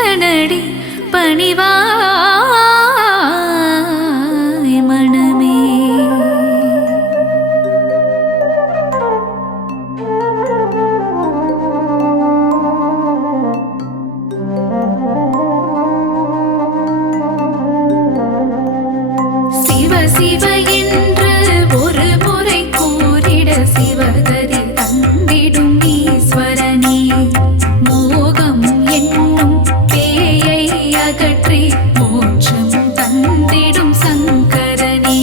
ஈசனடி பணிவாய் மனமே. சிவ சிவ என்று ஒரு முறை கூறிட சிவகதி தந்திடும் ஈஸ்வரனே. மோகம் என்னும் பேயை அகற்றி மோட்சம் தந்திடும் சங்கரனே.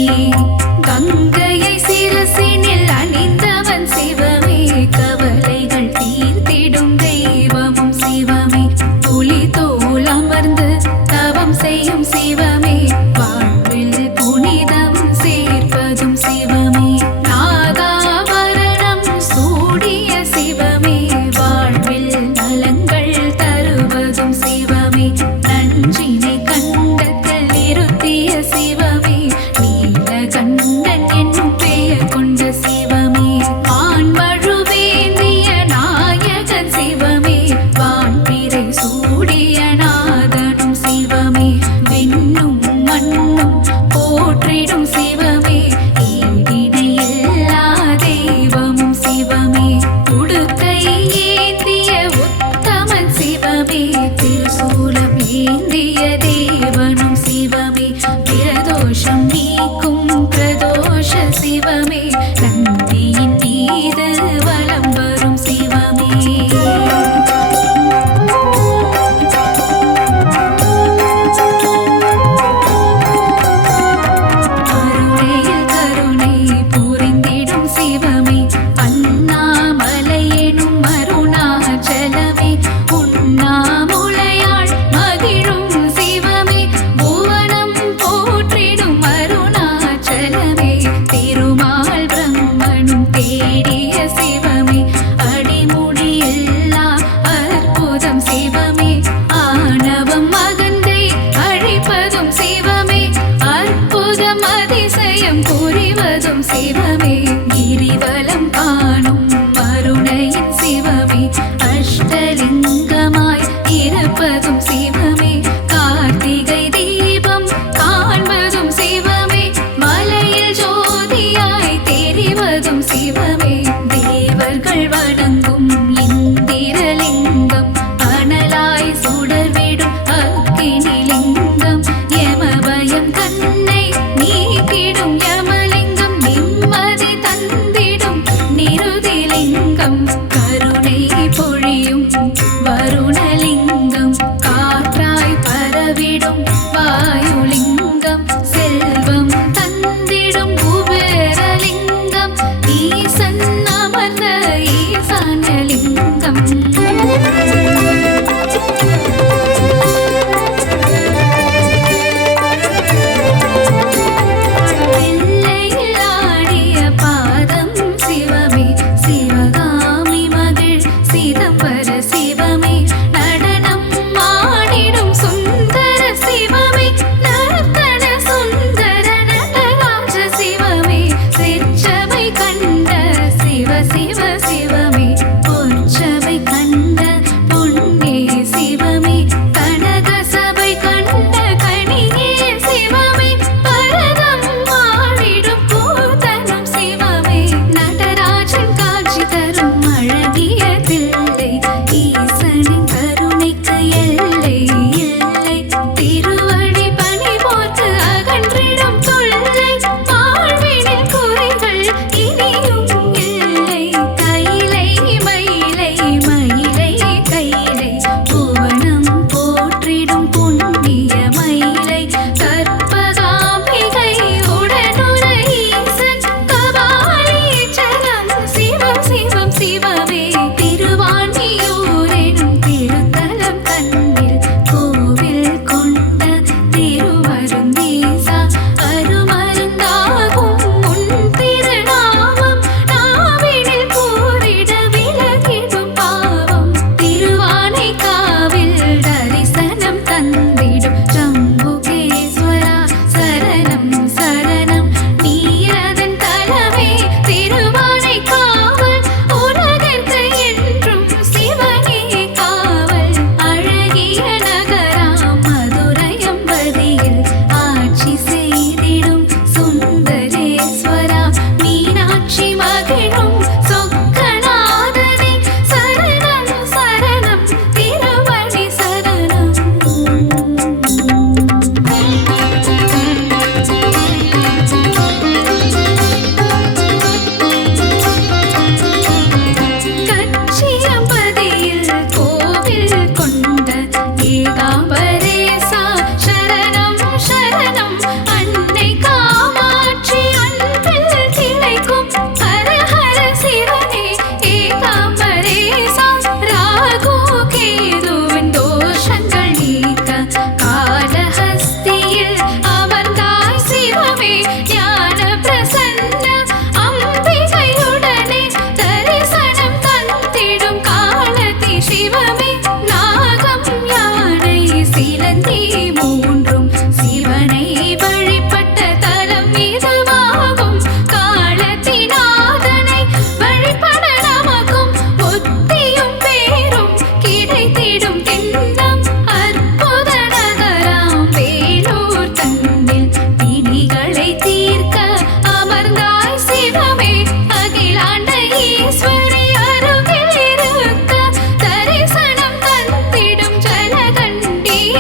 கங்கையை சிரசினில் அணிந்தவன் சிவமே. கவலைகள் தீர்த்திடும் தெய்வமும் சிவமே. புலி தோல் அமர்ந்து தவம் செய்யும் சிவமே. வாழ்வில் புனிதம் சேர்ப்பதும் சிவமே. நாகாபரணம் சூடிய சிவமே. வாழ்வில் நலங்கள் தருவதும் சிவமே. நஞ்சினை கண்டத்தில் நிறுத்திய சிவமே. நீலகண்டன் என்னும் பெயர் கொண்ட சிவமே. ஆண்மழுவேந்திய நாயகன் சிவமே. வான்பிறை சூடிய நாதனும் சிவமே. விண்ணும் மண்ணும் போற்றிடும் சிவமே. ஈடிணையில்லா தெய்வமும் சிவமே. உடுக்கை ஏந்திய உத்தமன் சிவமே. திருசூலம் ஏந்திய தேவனும் சிவமே. பிரதோஷம் நீக்கும் பிரதோஷ சிவமே. நந்தியின் மீது வலம் வரும் சிவமே. கருணையில் கருணை புரிந்திடும் சிவமே. அண்ணாமலை எனும் அருணாச்சலமே. உண்ணாமுலையாள் மகிழும் சிவமே. புவனம் போற்றிடும் அருணாச்சலமே. திருமால் பிரம்மனும் தேடிய சிவமே. அடிமுடி எல்லா அற்புதம் சிவமே. ஆணவம் அகந்தை அழிப்பதும் சிவமே. அற்புதம் அதிசயம் புரிவதும் சிவமே. கிரிவலம் காணும் அருணையின் சிவமே. அஷ்டலிங்கமாய்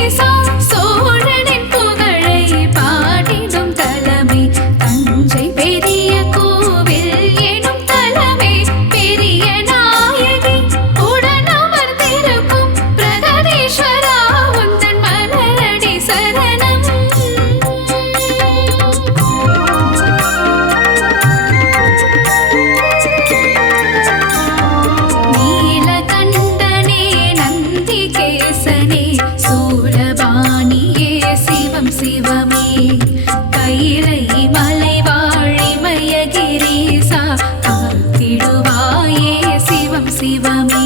சோழனின் புகழை பாடிடும் தலமே தஞ்சை பெரிய கோவில் எனும் தலமே பெரிய நாயகி உடன் அமர்ந்திருக்கும் பிரகதீஸ்வரா உந்தன் மலரடி சரணம். நீலகண்டனே நந்திகேசனே சூலபாணியே சிவம் சிவமே கைலை மலைவாழி மயகிரீசா காத்திடுவாயே சிவம் சிவமே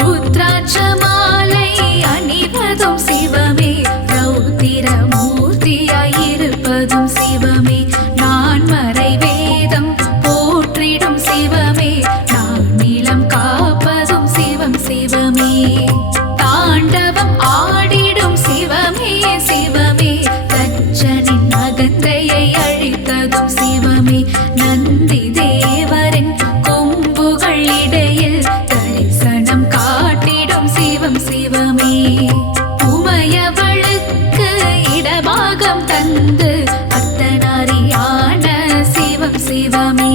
ருத்ராட்ச மாலை அணிவதும் சிவமே ரௌத்திர மூர்த்தியாயிருப்பதும் சிவமே நான் மறை வேதம் போற்றிடும் சிவமே நான் நிலம் காப்பதும் சிவம் சிவமே தாண்டவம் ஆடிடும் சிவமே சிவமே தச்சனின் அகந்தையை அழித்ததும் சிவமே நந்தி தேவரின் கொம்புகள் இடையில் தரிசனம் காட்டிடும் சிவம் சிவமே உமையவளுக்கு இடபாகம் தந்து அர்த்தநாரியான சிவம் சிவமே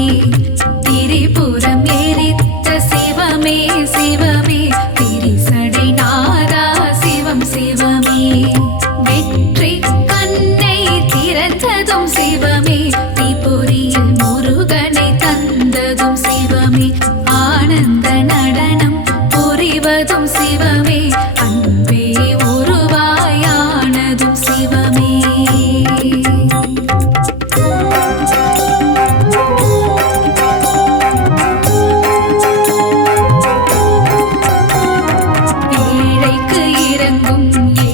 திரிபுரம் எரித்த சிவமே சிவமே திரிசடை நாதா சிவம் சிவமே வெற்றி கண்ணை திறந்ததும் சிவமே திரிபுரியில் முருகனை தந்ததும் சிவமே ஆனந்த நடனம் புரிவதும் சிவமே அன்பே உருவாயானதும் சிவமே. ஏழைக்கு இறங்கும்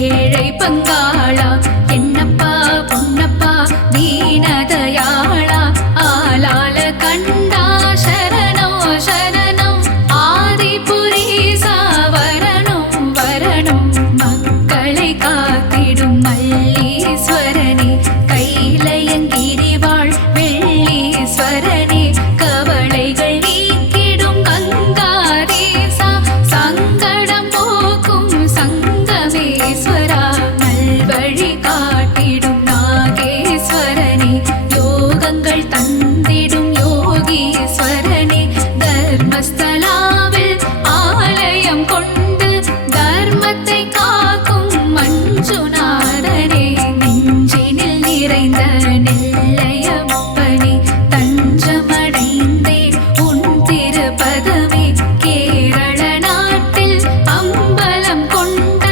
ஏழை பங்காளா என்னப்பா பொன்னப்பா தீனதயாளா ஆலால கண்டா சரணோ சரணம் ஆதிபுரீசா வரணும் வரணும் மக்களை காத்திடும் மல்லீஸ்வரனே கைலயங்கிரிவாழ் வெள்ளீஸ்வரனே கவலைகள் நீக்கிடும் கங்காதேசா சங்கடம் போக்கும் சங்கமேஸ்வரா நல்வழி காட்டிடும் நாகேஸ்வரனே யோகங்கள் தந்திடும் யோகீஸ்வரனே தர்மஸ்தலாவில் ஆலயம் கொண்டு தர்மத்தை காக்கும் மஞ்சுநாதனே நெஞ்சினில் நிறைந்த நெல்லையப்பனே தஞ்சமடைந்தேன் உன் திருப்பதமே கேரள நாட்டில் அம்பலம் கொண்ட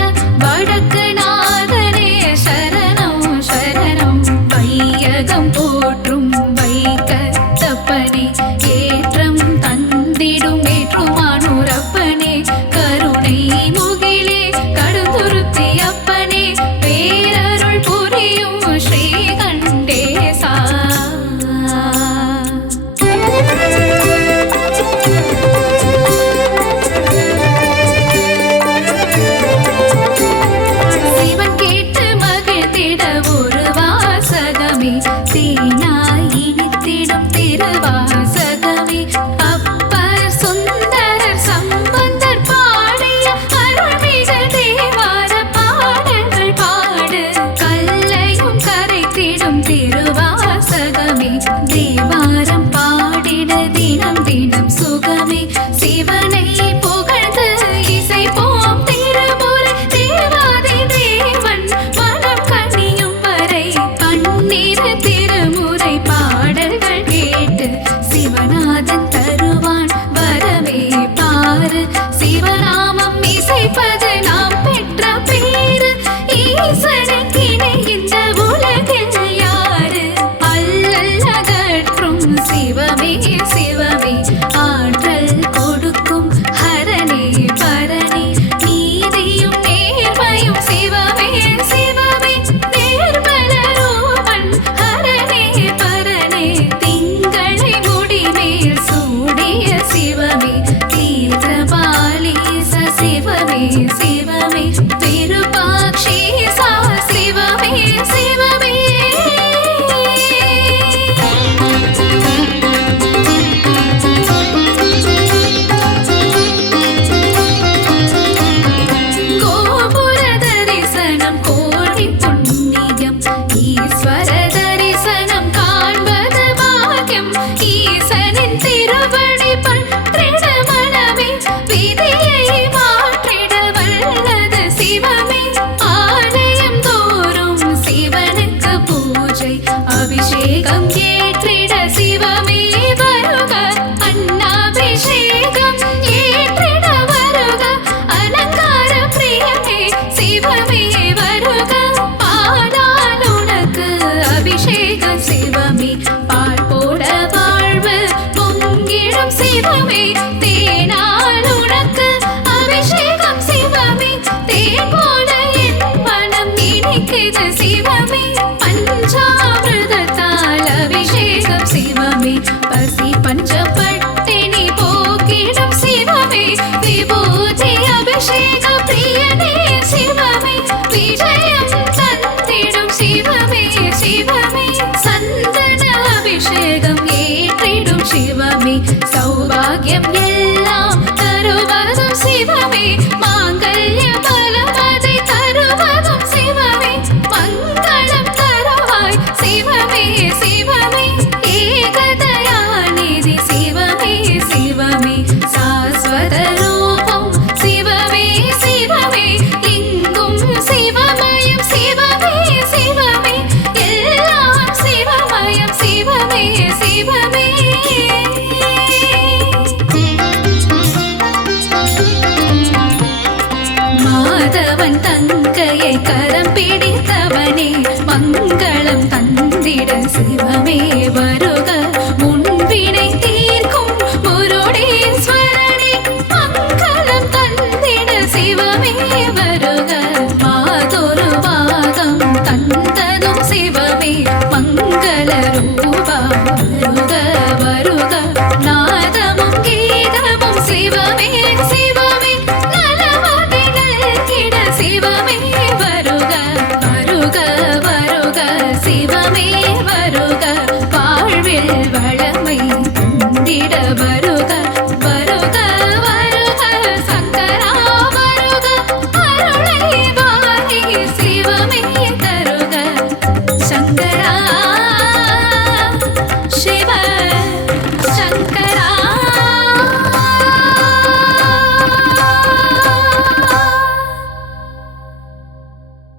வடக்கு நாதனே சரணம் சரணம் வையகம் போற்றும் வைகத்தப்பனே ஏற்றம் தந்திடும் ஏற்றுமானூரப்பனே கருணை முகிலே கடுந்துருத்தி அப்பனே பேரருள் புரியும் ஸ்ரீகண்டேசா. சிவன் கேட்டு மகிழ்ந்திட ஒரு வாசகமே தீனாய் இனித்திடும் திருவாசகமே அப்பர் சுந்தரர் சம்பந்தர் பாடிய அருள்மிகு தேவார பாடல்கள் பாடு கல்லையும் கரைத்திடும் திருவாசகமே தேவாரம் பாடிட தினம் தினம் சுகமே சிவனை புகழ்ந்து இசைப்போம் திருமுறை தேவாதி தேவன் மனம் கனியும் வரை கண்ணீர் திருமுறை பாடல்கள் கேட்டு சிவநாதன் தருவான் வரவே பாரு சிவநாமம் இசைப்பது நாம் பெற்ற பேரு ஈசனுக்கு இணை இந்த உலகில் யாரு அல்லல் அகற்றும் சிவமே சிவமே ஆற்றல் கொடுக்கும் ஹரனே பரனே நீதியும் நேர்மையும் சிவமே சிவமே நேர்மல ரூபன் ஹரனே பரனே திங்களை முடிமேல் சூடிய சிவமே தீர்த்தபாலீச சிவமே சிவமே விருபாக்ஷீசா சிவமே சிவமே. கோபுர தரிசனம் அவன் தங்கையை கரம் பிடித்தவனே மங்களம் தந்திட சிவமே வருக முன்பினை தீர்க்கும் முருடேஸ்வரனே மங்களம் தந்திட சிவமே வருக மாதொரு பாகம் தந்ததும் சிவமே மங்கள ரூபா வருக வருக நாதமும் கீதமும் சிவமே சிவமே நலமதை நல்கிட சிவமே வருக வருக வருக சிவமே வருக வாழ்வில் வளமை தந்திட வருக வருக வருக சங்கரா வருக அருளை வாரி சிவமே தருக சங்கரா